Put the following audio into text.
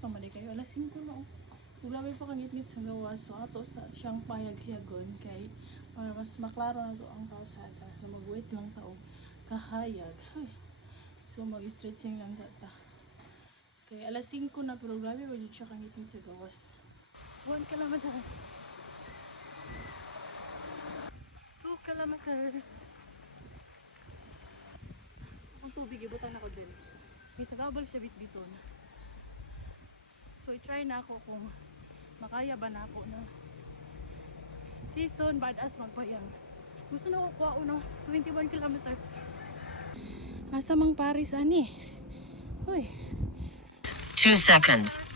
pa man kayo. Alas 5 na oh. Grabe pa kangit-ngit sa gawas. So ato sa siyang payag-hiyagon kay para mas maklaro na to ang kalsada. So mag-wait lang tao kahayag. Ay. So mag-stretching lang data. Kay alas 5 na pero grabe pa yun siya kangit-ngit sa gawas. 1 kilometer. 2 kilometer. Ang tubig ibutan ako din. May sagabal siya bit-biton. So i-try na ako kung makaya ba na ako na season badass magbayang. Gusto na ako kuha ng 21 kilometer. Asa mang Paris ani? Hoy. 2 seconds.